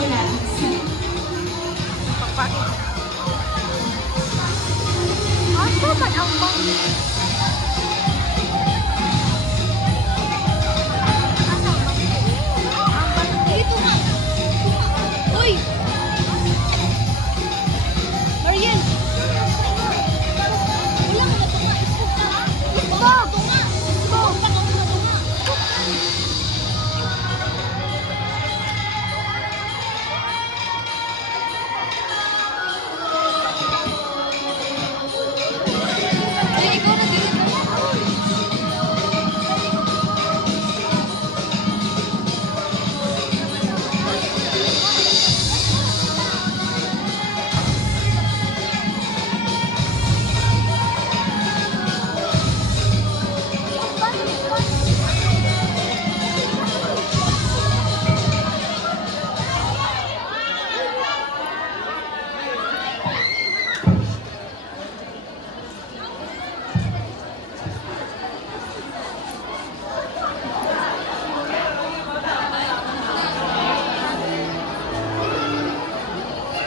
muna. Ako man ang Dito nga. Uy! Mariel! Wala ka na tunga. Ispog ka. Ispog! Tunga! Ispog! Ka na tunga. Ay, ikaw na dito.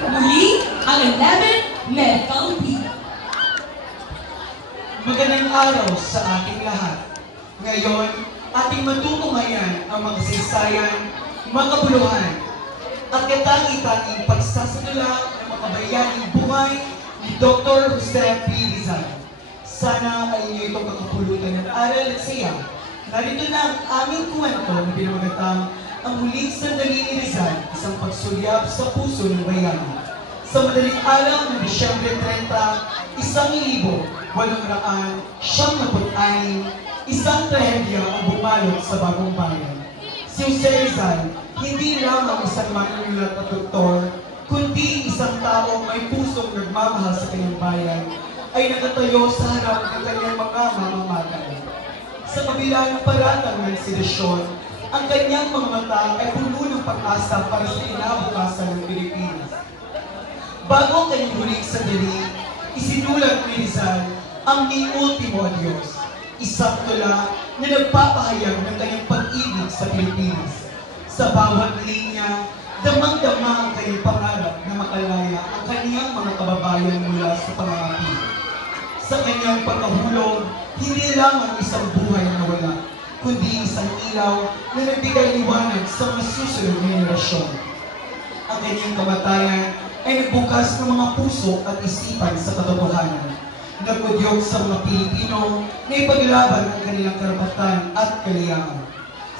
Muli, ang 11 Medical Week. Magandang araw sa ating lahat. Ngayon, ating matutunghayan ang mga kasaysayan, makabuluhan, at katangi-tanging pagsasadula ng makabayaning buhay ni Dr. Jose P. Rizal. Sana ay inyo itong kakapulutan ng aral at saya. Narito na ang aming kwento na pinamagatang ang huling sandali ni Rizal, isang pagsulyap sa puso ng bayani. Sa madaling araw ng Disyembre 30, 1896, isang trahedya ang bumalot sa bagong bayan. Si Jose Rizal, hindi lamang isang manunulat at doktor, kundi isang taong may pusong nagmamahal sa kanyang bayan, ay nakatayo sa harap ng kanyang mga mamamagal. Sa kabila ng paratang ng sedisyon, ang kanyang mga mata ay puno ng pag-asa para sa kinabukasan ng Pilipinas. Bago ang kanyang huling sandali, isinulat ni Rizal ang Ni Ultimo Adios, isang tula na nagpapahayag ng kanyang pag-ibig sa Pilipinas. Sa bawat linya, damang-dama ang kanyang pangarap na makalaya ang kanyang mga kababayan mula sa pangangapit. Sa kanyang pagkahulog, hindi lamang isang buhay na wala, kundi isang ilaw na nagbigay liwanag sa mga susunod na henerasyon. Ang kanyang kamatayan ay nagbukas ng mga puso at isipan sa katotohanan. Nagpudyok sa mga Pilipino na ipaglaban ang kanilang karapatan at kaliyaman.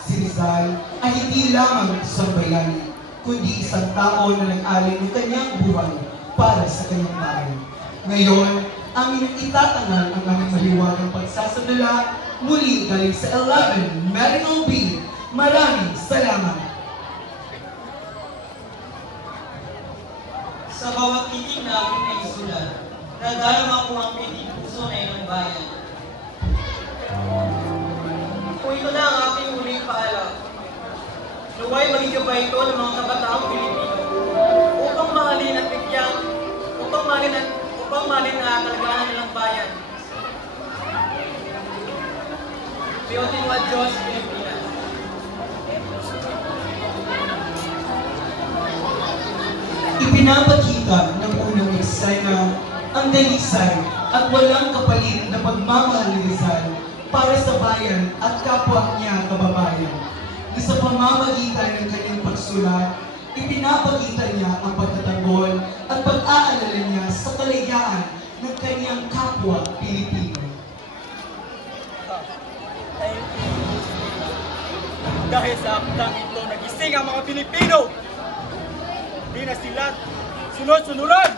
Si Rizal ay hindi lamang isang bayani, kundi isang tao na nag-alay ng kanyang buhay para sa kanyang bayan. Ngayon, ang itatangal ang aming maliwagang pagsasadala muli galing sa 11 Medical B. Maraming salamat! Sa bawat titik na aking naisulat, nadarama ko ang pitik puso na ilang bayan. Kung ito na ang aking huling paalam, naway maging gabay ito ng mga kabataang Pilipino upang mahalin at bigyan, upang mahalin na kalagahan nilang bayan. Biyutin mo, Diyos, Pilipinas. Ipinapakita ng unang eksena ang dalisay at walang kapalit na pagmamahal ni Rizal para sa bayan at kapwa niya kababayan. Na sa pamamagitan ng kanyang pagsulat, ipinapakita niya ang pagtatanggol at pag-aalala niya sa kalayaan ng kanyang kapwa Pilipino. Dahil sa aktang ito, nagising ang mga Pilipino. Hindi na sila sunod-sunuran.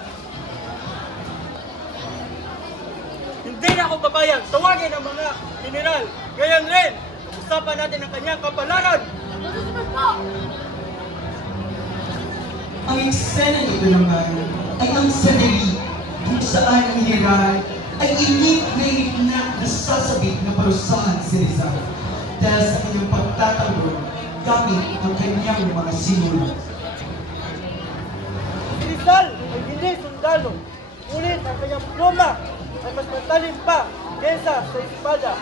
Hindi na ako papayag. Tawagin ang mga general. Gayon rin, usapan natin ang kanyang kapalaran. Susunod po! Ang eksena nito naman ay ang sandali kung saan ang general ay inip na nasasabik na parusahan si Rizal dahil sa kanyang pagtatanggol gamit ang kanyang mga sinulat. Si Rizal ay hindi sundalo. Ngunit ang kanyang pluma ay mas matalim pa kesa sa espada.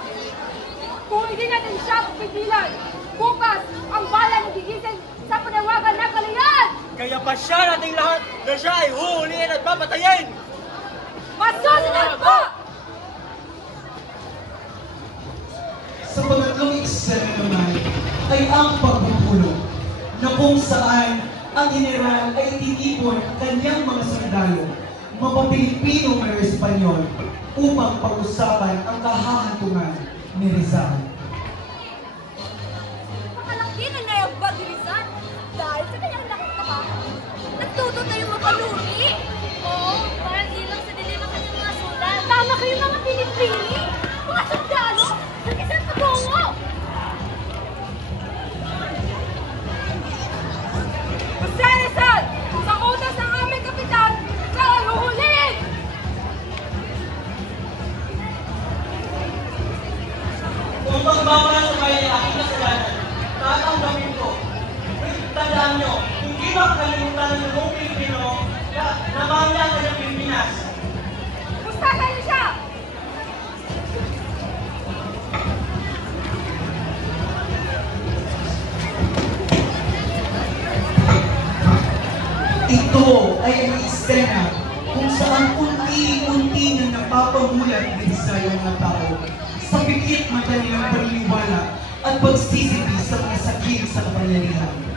Kung hindi natin siya pipigilan, bukas ang bayan nagigising sa panawagan ng kalayaan! Kaya pasya nating lahat na siya ay huhulihin at papatayin! Masusunod po! Sa pangatlong eksena naman ay ang pagpupulong na kung saan ang general ay tinipon ang kanyang mga sundalo, mapapilipino o Espanyol, upang pag-usapan ang kahahantungan ni Rizal. Makalaki na nayabag ni Rizal dahil sa kanyang lakas na nagtuto tayo magkalumi. Oo, parang ilang sa dilim ang kanyang mga sulat. Tama kayo mga pinipili. Mga sundalo, ng isang patungo. Jose Rizal, sa utos ng aming kapitan, siya ay huhulihin! Kung magmamahal kayo ng aking kasalanan, tatanggapin ko. Tandaan nyo, hindi makakalimutan ng buong Pilipino na namangyan ka ng Pilipinas. Pustahan niyo siya! Ito ay ang eksena kung saan unti-unti na napapamulat ni Rizal ang mga tao sa pikit mata nilang paniniwala at pagsisisi sa mga sakit sa kapangyarihan.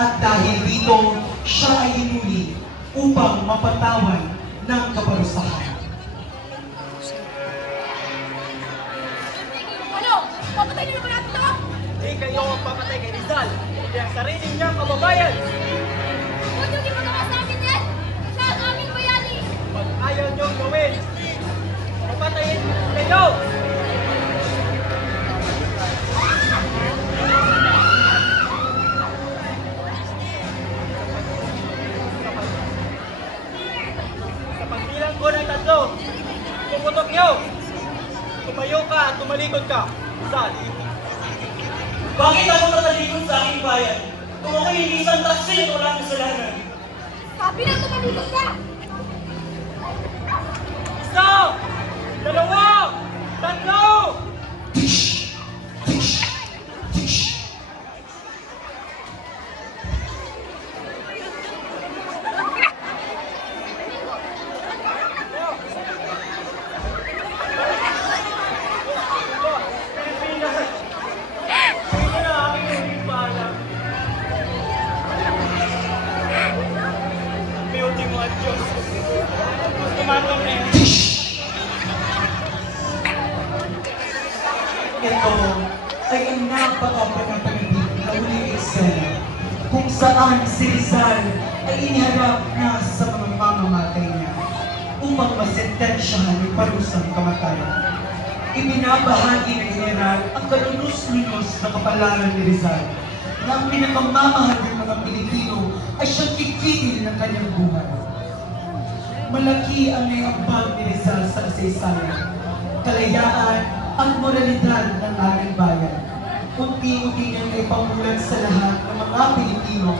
At dahil dito, siya ay hinuli upang mapatawan ng kaparusahan. Ano? Papatay niyo ba natin ito? Hindi kayo ang papatay kay Rizal, kundi ang sarili niyang kababayan! Huwag niyo ipagawa sa akin yan! Siya ang aming bayani! Pag ayaw niyong gawin, papatayin kayo! Sa pagbilang ko ng 3, pumutok niyo! Tumayo ka at tumalikod ka, Rizal! Bakit ako natalikod sa aking bayan? Kung ako'y hindi isang taksil at walang kasalanan. Sabi na tumalikod ka! 1, 2, 3! Tish! Tish! Tish! Pilipinas! Ito na aking hindi paalam. May ultimo at Diyos. Tumatong na yun. Ito ay ang napaka-panapanabik na huling eksena kung saan si Rizal ay iniharap na sa mga mamamatay niya upang masentensyahan ng parusang kamatayan. Ibinabahagi ng general ang kalunos-lunos na kapalaran ni Rizal na ang pinakamamahal ng mga Pilipino ay siyang kikitil ng kanyang buhay. Malaki ang naiambag ni Rizal sa kasaysayan, kalayaan at moralidad ng ating bayan. Unti-unti niyang ipamulat sa lahat ng mga Pilipino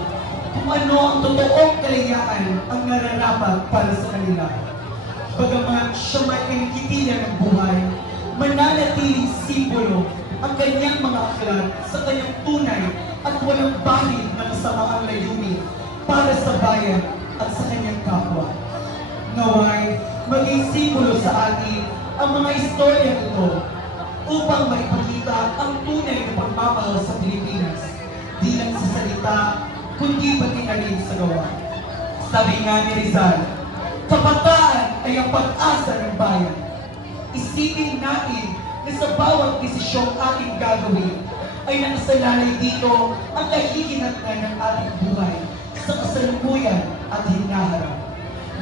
kung ano ang totoong kalayaan ang nararapat para sa kanila. Bagaman siya may kinikitilan ng buhay, mananatiling simbolo ang kanyang mga aklat sa kanyang tunay at walang bahid na kasamaang layunin para sa bayan at sa kanyang kapwa. Naway, maging simbolo sa atin ang mga istorya ito upang maipakita ang tunay na pagmamahal sa Pilipinas, di lang sa salita, kundi pati na rin sa gawa. Sabi nga ni Rizal, kabataan ay ang pag-asa ng bayan. Isipin natin na sa bawat desisyong ating gagawin ay nakasalalay dito ang kahihinatnan ng ating buhay sa kasalukuyan at hinaharap.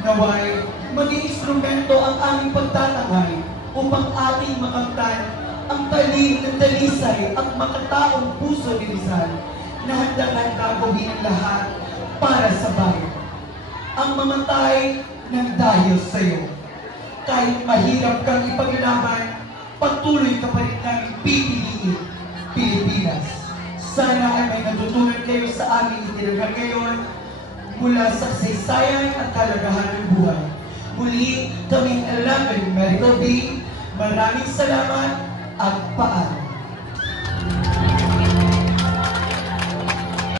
Naway, maging instrumento ang aming pagtatangay upang ating makamtan ang talim ng talisay at makataong puso ni Rizal na handang-handa gawin ang lahat para sa bayan. Ang mamatay ng dahil sa iyo. Kahit mahirap kang ipaglaban, patuloy ka pa rin namin pipiliin, Pilipinas. Sana ay may natutunan kayo sa aming itinaghan ngayon mula sa kasaysayan at kalagahan ng buhay. Muli, kaming 11 Medical Bay, maraming salamat at paalam.